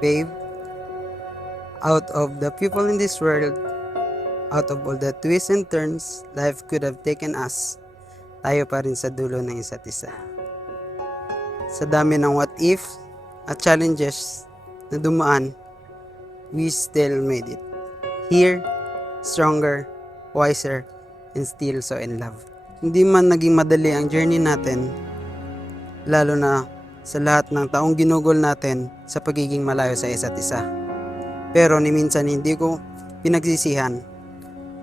Babe, out of the people in this world, out of all the twists and turns life could have taken us, tayo pa rin sa dulo ng isa't isa. Sa dami ng what if at challenges na dumaan, we still made it. Here, stronger, wiser, and still so in love. Hindi man naging madali ang journey natin, lalo na sa lahat ng taong ginugol natin sa pagiging malayo sa isa't isa. Pero ni minsan hindi ko pinagsisihan,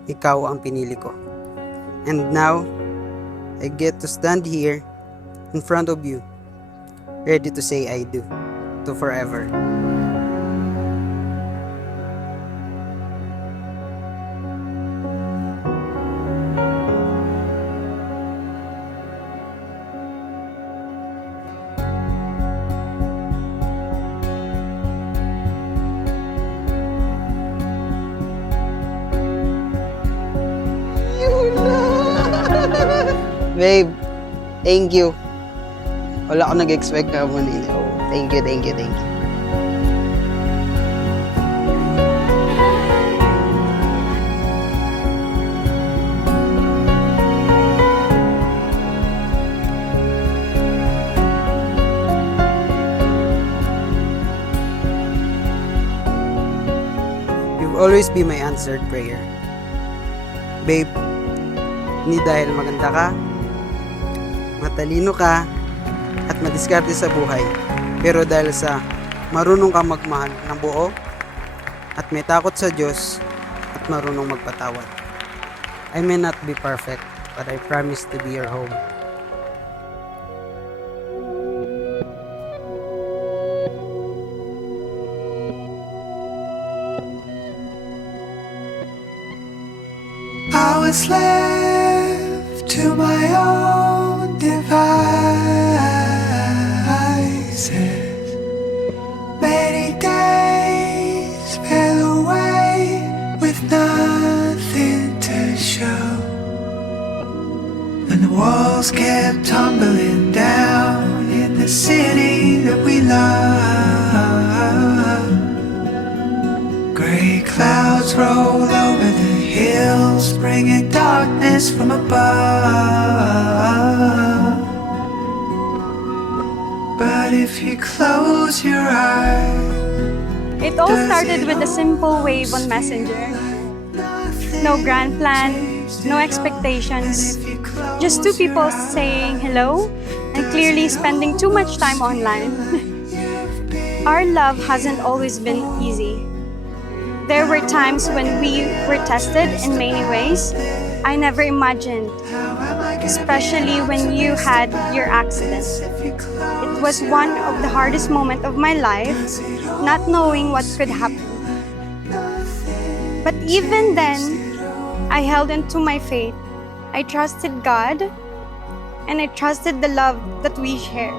ikaw ang pinili ko. And now, I get to stand here in front of you, ready to say I do, to forever. Babe, thank you. Wala ako nag-expect na manili. Thank you, thank you, thank you. You've always been my answered prayer. Babe, hindi dahil maganda ka, matalino ka, at madiskarte sa buhay, pero dahil sa marunong kang magmahal ng buo, at may takot sa Diyos, at marunong magpatawad. I may not be perfect, but I promise to be your home. I was left to my own devices. Many days fell away with nothing to show, and the walls kept tumbling down in the city that we love. Gray clouds roll over the hills, bringing darkness from above. But if you close your eyes, It all started with a simple wave on Messenger. No grand plan, no expectations. Just two people saying hello and clearly spending too much time online. Our love hasn't always been easy. There were times when we were tested in many ways I never imagined, especially when you had your accident. It was one of the hardest moments of my life, not knowing what could happen. But even then, I held into my faith. I trusted God, and I trusted the love that we shared.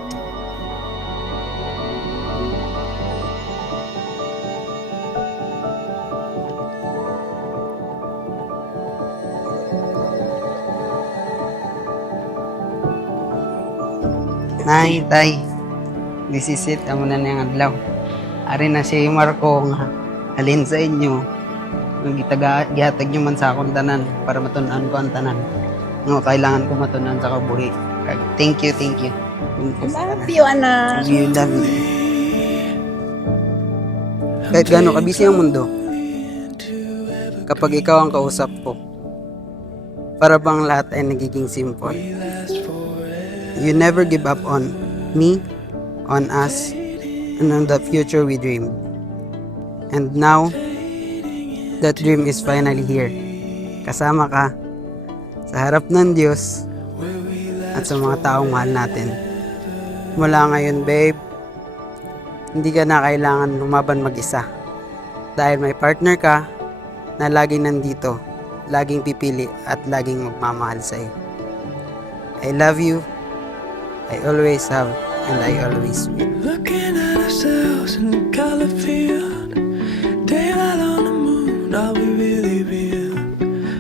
Nay, tay, this is it. Amo na niyang adlaw. Ari na si Marco nga halin sa inyo. Gihatag nyo man sa akong tanan para matunan ko ang tanan. Nga kailangan ko matunan sa kabuhi. Thank you, thank you. Love you, anak. Love you, love you. Kahit gaano kabisi ang mundo, kapag ikaw ang kausap ko, para bang lahat ay nagiging simple. You never give up on me, on us, and on the future we dreamed. And now, that dream is finally here. Kasama ka sa harap ng Diyos at sa mga taong mahal natin. Mula ngayon, babe, hindi ka na kailangan lumaban mag-isa. Dahil may partner ka na laging nandito, laging pipili at laging magmamahal sa'yo. I love you. I always have, and I always will. looking at ourselves in the color field, daylight on the moon, are we really real?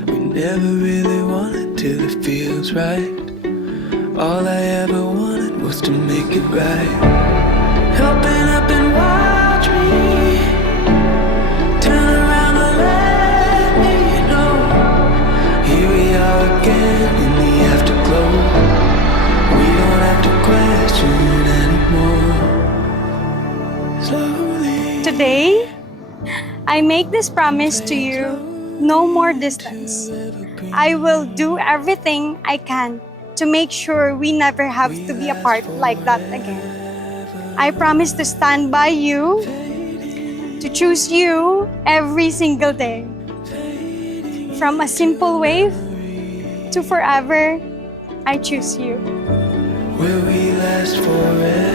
We never really wanted till it feels right. All I ever wanted was to make it right. Open up and watch me Today, I make this promise to you, no more distance. I will do everything I can to make sure we never have to be apart like that again. I promise to stand by you, to choose you every single day. From a simple wave to forever, I choose you. Will we last forever?